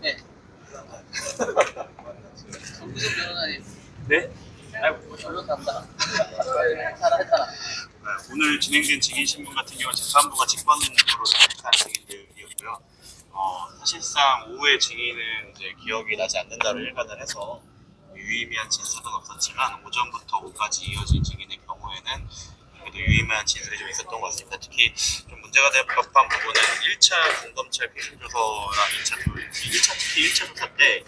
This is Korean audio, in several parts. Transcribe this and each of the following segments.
네. 정부정 변호사님. 네? 결론 난다. 잘하잖아. 오늘 진행된 증인 신문 같은 경우 재판부가 직권으로 선택한 증인들이었고요. 사실상 오후의 증인은 이제 기억이 나지 않는다로 일관을 해서 유의미한 진술은 없었지만 오전부터 오후까지 이어진 증인의 경우에는 그래도 유의미한 진술이 좀 있었던 것 같습니다. 특히 좀 문제가 될 법한 부분은 1차 공검찰 비밀조서랑 1차 조사 때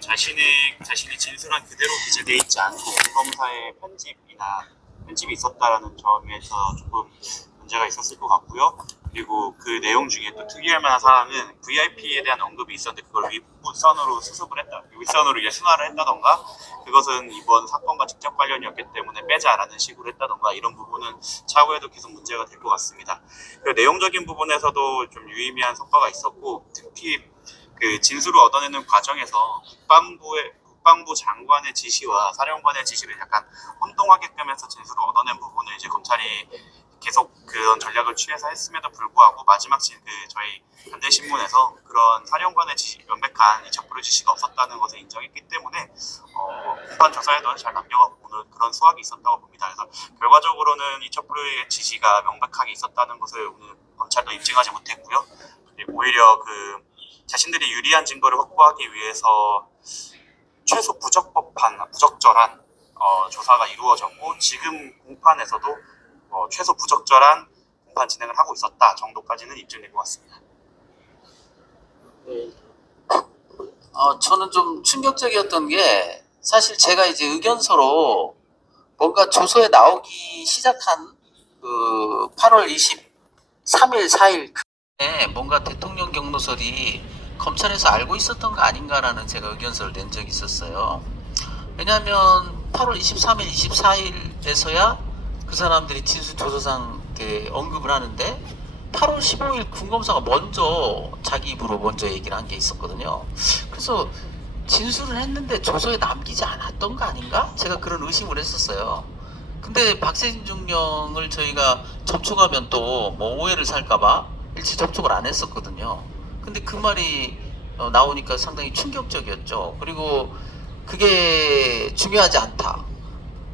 자신이 진술한 그대로 기재되어 있지 않고 공검사의 편집이 있었다라는 점에서 조금 문제가 있었을 것 같고요. 그리고 그 내용 중에 또 특이할 만한 사항은 VIP에 대한 언급이 있었는데 그걸 윗선으로 윗선으로 이제 순화를 했다던가 그것은 이번 사건과 직접 관련이 없기 때문에 빼자라는 식으로 했다던가 이런 부분은 차후에도 계속 문제가 될 것 같습니다. 그리고 내용적인 부분에서도 좀 유의미한 성과가 있었고 특히 그 진술을 얻어내는 과정에서 국방부 장관의 지시와 사령관의 지시를 약간 혼동하게끔 해서 진술을 얻어낸 부분을 이제 검찰이 계속 그런 전략을 취해서 했음에도 불구하고 마지막 저희 반대 신문에서 그런 사령관의 명백한 첩보의 지시가 없었다는 것을 인정했기 때문에 공판 조사에도 잘 남겨갖고 오늘 그런 수확이 있었다고 봅니다. 그래서 결과적으로는 첩보의 지시가 명백하게 있었다는 것을 오늘 검찰도 입증하지 못했고요. 오히려 자신들이 유리한 증거를 확보하기 위해서 최소 부적절한 조사가 이루어졌고 지금 공판에서도 최소 부적절한 공판 진행을 하고 있었다 정도까지는 입증된 것 같습니다. 저는 좀 충격적이었던 게 사실 제가 이제 의견서로 뭔가 조서에 나오기 시작한 그 8월 23일, 4일 그때 뭔가 대통령 경로설이 검찰에서 알고 있었던 거 아닌가라는 제가 의견서를 낸 적이 있었어요. 왜냐하면 8월 23일, 24일에서야 그 사람들이 진술 조서상 언급을 하는데 8월 15일 군검사가 먼저 자기 입으로 먼저 얘기를 한 게 있었거든요. 그래서 진술을 했는데 조서에 남기지 않았던 거 아닌가? 제가 그런 의심을 했었어요. 근데 박세진 중령을 저희가 접촉하면 또 뭐 오해를 살까봐 일치 접촉을 안 했었거든요. 근데 그 말이 나오니까 상당히 충격적이었죠. 그리고 그게 중요하지 않다.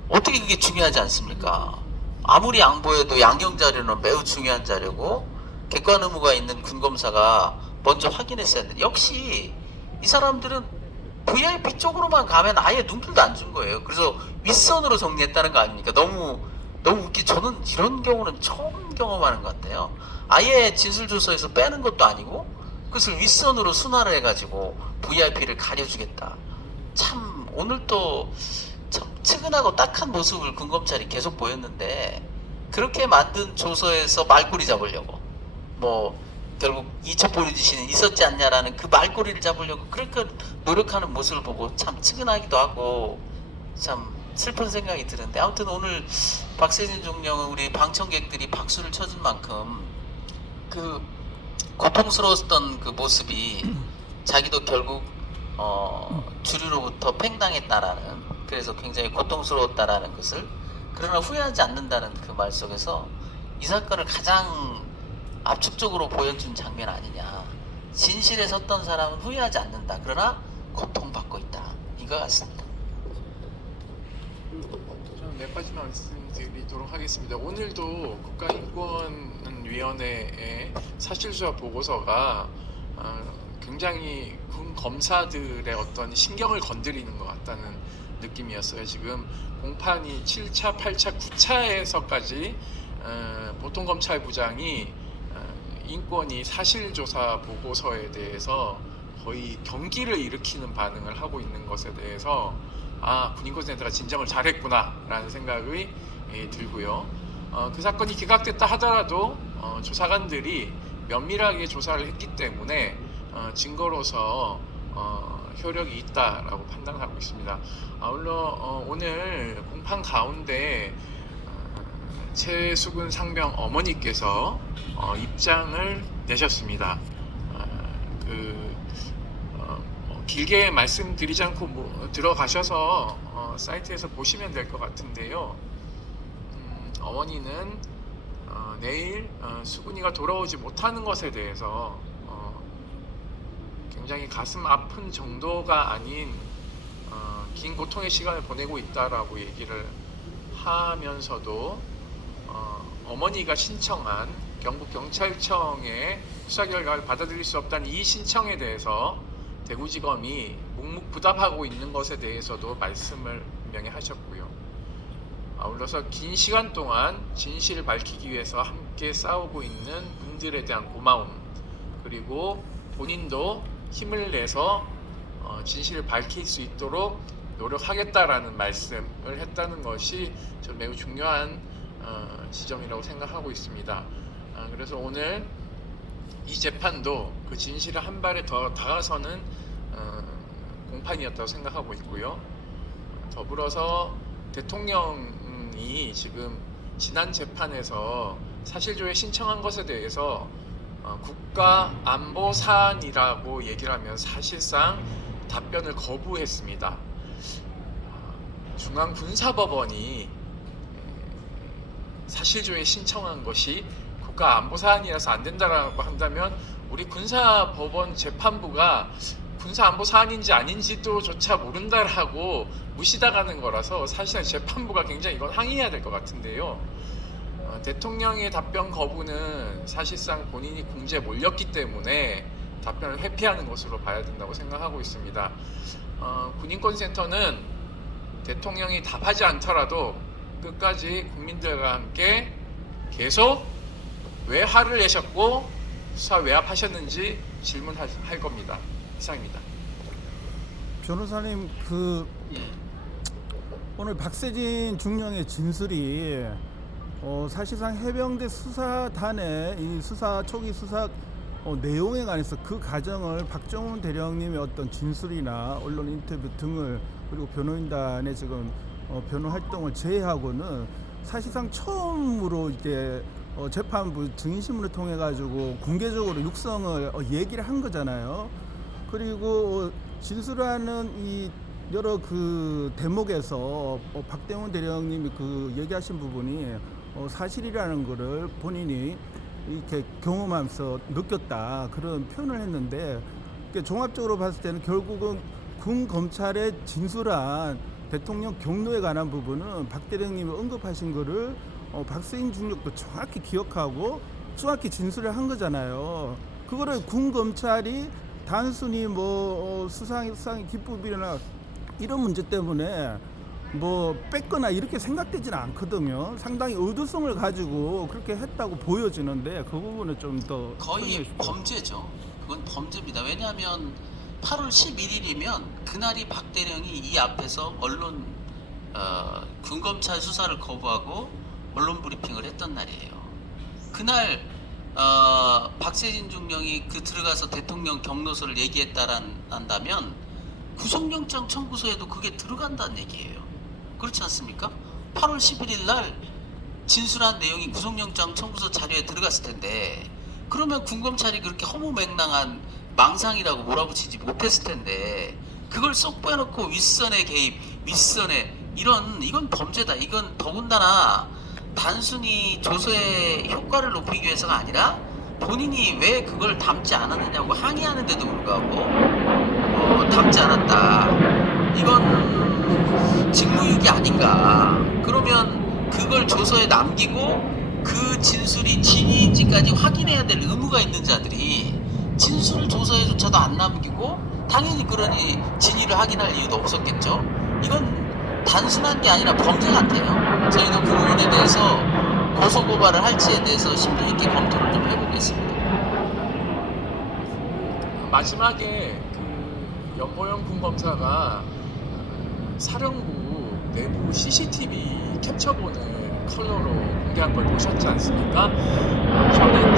어떻게 그게 중요하지 않습니까? 아무리 양보해도 양형 자료는 매우 중요한 자료고 객관 의무가 있는 군검사가 먼저 확인했어야 했는데 역시 이 사람들은 VIP 쪽으로만 가면 아예 눈길도 안 준 거예요. 그래서 윗선으로 정리했다는 거 아닙니까? 너무 웃기. 저는 이런 경우는 처음 경험하는 것 같아요. 아예 진술조서에서 빼는 것도 아니고 그것을 윗선으로 순화를 해가지고 VIP를 가려주겠다. 참 오늘 또 참 측은하고 딱한 모습을 군검찰이 계속 보였는데 그렇게 만든 조서에서 말꼬리 잡으려고 뭐 결국 이첩보리 지시는 있었지 않냐라는 그 말꼬리를 잡으려고 그렇게 노력하는 모습을 보고 참 측은하기도 하고 참 슬픈 생각이 드는데 아무튼 오늘 박세진 중령은 우리 방청객들이 박수를 쳐준 만큼 그 고통스러웠던 그 모습이 자기도 결국 주류로부터 팽당했다라는 그래서 굉장히 고통스러웠다라는 것을 그러나 후회하지 않는다는 그 말 속에서 이 사건을 가장 압축적으로 보여준 장면 아니냐. 진실에 섰던 사람은 후회하지 않는다. 그러나 고통받고 있다. 이거 같습니다. 저는 몇 가지만 말씀드리도록 하겠습니다. 오늘도 국가인권위원회의 사실조사 보고서가 굉장히 군 검사들의 어떤 신경을 건드리는 것 같다는 느낌이었어요. 지금 공판이 7차, 8차, 9차에서까지 보통검찰부장이 인권위 사실조사 보고서에 대해서 거의 경기를 일으키는 반응을 하고 있는 것에 대해서 군인권센터가 진정을 잘했구나라는 생각이 들고요. 그 사건이 기각됐다 하더라도 조사관들이 면밀하게 조사를 했기 때문에 증거로서 효력이 있다라고 판단하고 있습니다. 물론 오늘 공판 가운데 최수근 상병 어머니께서 입장을 내셨습니다. 길게 말씀드리지 않고 들어가셔서 사이트에서 보시면 될 것 같은데요. 어머니는 내일 수근이가 돌아오지 못하는 것에 대해서 굉장히 가슴 아픈 정도가 아닌 긴 고통의 시간을 보내고 있다라고 얘기를 하면서도 어머니가 신청한 경북경찰청의 수사 결과를 받아들일 수 없다는 이 신청에 대해서 대구지검이 묵묵부답하고 있는 것에 대해서도 말씀을 분명히 하셨고요. 아울러서 긴 시간 동안 진실을 밝히기 위해서 함께 싸우고 있는 분들에 대한 고마움, 그리고 본인도 힘을 내서 진실을 밝힐 수 있도록 노력하겠다라는 말씀을 했다는 것이 저는 매우 중요한 지점이라고 생각하고 있습니다. 그래서 오늘 이 재판도 그 진실을 한 발에 더 다가서는 공판이었다고 생각하고 있고요. 더불어서 대통령이 지금 지난 재판에서 사실조회 신청한 것에 대해서 국가안보 사안이라고 얘기를 하면 사실상 답변을 거부했습니다. 중앙군사법원이 사실조회 신청한 것이 국가안보 사안이라서 안 된다라고 한다면 우리 군사법원 재판부가 군사안보 사안인지 아닌지도 조차 모른다라고 무시당하는 거라서 사실은 재판부가 굉장히 이건 항의해야 될 것 같은데요. 대통령의 답변 거부는 사실상 본인이 궁지에 몰렸기 때문에 답변을 회피하는 것으로 봐야 된다고 생각하고 있습니다. 군인권센터는 대통령이 답하지 않더라도 끝까지 국민들과 함께 계속 왜 화를 내셨고 수사 왜 합하셨는지 질문할 겁니다. 이상입니다. 변호사님, 오늘 박세진 중령의 진술이 사실상 해병대 수사단의 이 초기 수사 내용에 관해서 그 과정을 박정훈 대령님의 어떤 진술이나 언론 인터뷰 등을, 그리고 변호인단의 지금 변호 활동을 제외하고는 사실상 처음으로 이제 재판부 증인신문을 통해 가지고 공개적으로 육성을 얘기를 한 거잖아요. 그리고 진술하는 이 여러 그 대목에서 박대훈 대령님이 얘기하신 부분이 사실이라는 거를 본인이 이렇게 경험하면서 느꼈다, 그런 표현을 했는데, 종합적으로 봤을 때는 결국은 군 검찰의 진술한 대통령 경로에 관한 부분은 박 대령님이 언급하신 거를 박세인 중력도 정확히 기억하고 정확히 진술을 한 거잖아요. 그거를 군 검찰이 단순히 수상의 기법이나 이런 문제 때문에 뺐거나 이렇게 생각되지는 않거든요. 상당히 의도성을 가지고 그렇게 했다고 보여지는데, 그 부분은 좀 더 거의 범죄죠. 그건 범죄입니다. 왜냐하면 8월 11일이면 그날이 박 대령이 이 앞에서 언론 군검찰 수사를 거부하고 언론 브리핑을 했던 날이에요. 그날 박세진 중령이 들어가서 대통령 경로서를 얘기했다란다면 구속영장 청구서에도 그게 들어간다는 얘기예요. 그렇지 않습니까? 8월 11일 날 진술한 내용이 구속영장 청구서 자료에 들어갔을 텐데, 그러면 군검찰이 그렇게 허무맹랑한 망상이라고 몰아붙이지 못했을 텐데, 그걸 쏙 빼놓고 윗선의 개입, 윗선의 이건 범죄다. 이건 더군다나 단순히 조서의 효과를 높이기 위해서가 아니라 본인이 왜 그걸 담지 않았느냐고 항의하는데도 불구하고 담지 않았다. 이건 직무유기 아닌가. 그러면 그걸 조서에 남기고 그 진술이 진위인지까지 확인해야 될 의무가 있는 자들이 진술을 조서에조차도 안 남기고, 당연히 그러니 진위를 확인할 이유도 없었겠죠. 이건 단순한 게 아니라 범죄 같아요. 저희도 그 부분에 대해서 고소고발을 할지에 대해서 심도 있게 검토를 좀 해보겠습니다. 마지막에 연보영 군검사가 사령부 내부 CCTV 캡처본을 컬러로 공개한 걸 보셨지 않습니까? 저는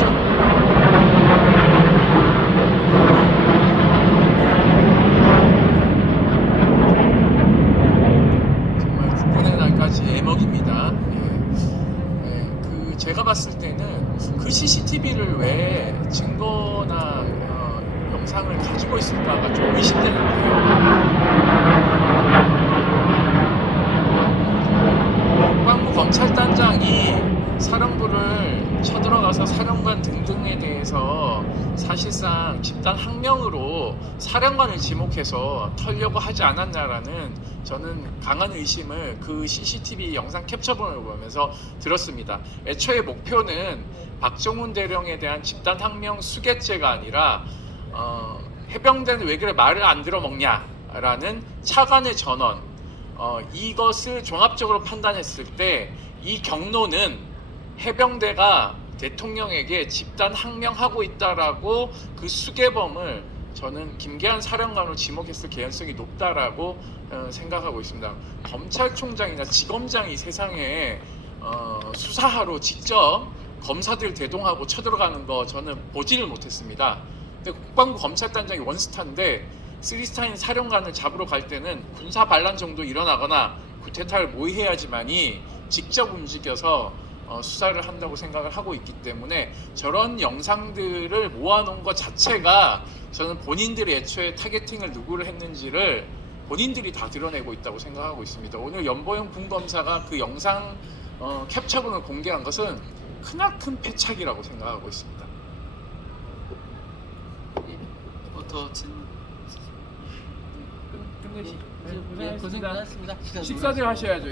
정말 국군의 날까지 애먹입니다. 제가 봤을 때는 그 CCTV를 왜 증거나 영상을 가지고 있을까가 좀 의심되는데요. 국방부 검찰단장이 사령부를 쳐들어가서 사령관 등등에 대해서 사실상 집단 항명으로 사령관을 지목해서 털려고 하지 않았냐라는 저는 강한 의심을 그 CCTV 영상 캡처본을 보면서 들었습니다. 애초에 목표는 박정훈 대령에 대한 집단 항명 수개죄가 아니라 해병대는 왜 그래 말을 안 들어먹냐라는 차관의 전원, 이것을 종합적으로 판단했을 때 이 경로는 해병대가 대통령에게 집단 항명하고 있다라고 그 수개범을 저는 김계한 사령관으로 지목했을 개연성이 높다라고 생각하고 있습니다. 검찰총장이나 지검장이 세상에 수사하러 직접 검사들 대동하고 쳐들어가는 거 저는 보지를 못했습니다. 근데 국방부 검찰단장이 원스타인데 3스타인 사령관을 잡으러 갈 때는 군사 반란 정도 일어나거나 쿠데타를 모의해야지만이 직접 움직여서 수사를 한다고 생각을 하고 있기 때문에 저런 영상들을 모아놓은 것 자체가 저는 본인들이 애초에 타겟팅을 누구를 했는지를 본인들이 다 드러내고 있다고 생각하고 있습니다. 오늘 연보영 군검사가 그 영상 캡처본을 공개한 것은 크나큰 패착이라고 생각하고 있습니다. 고생하셨습니다. 식사들 하셔야죠.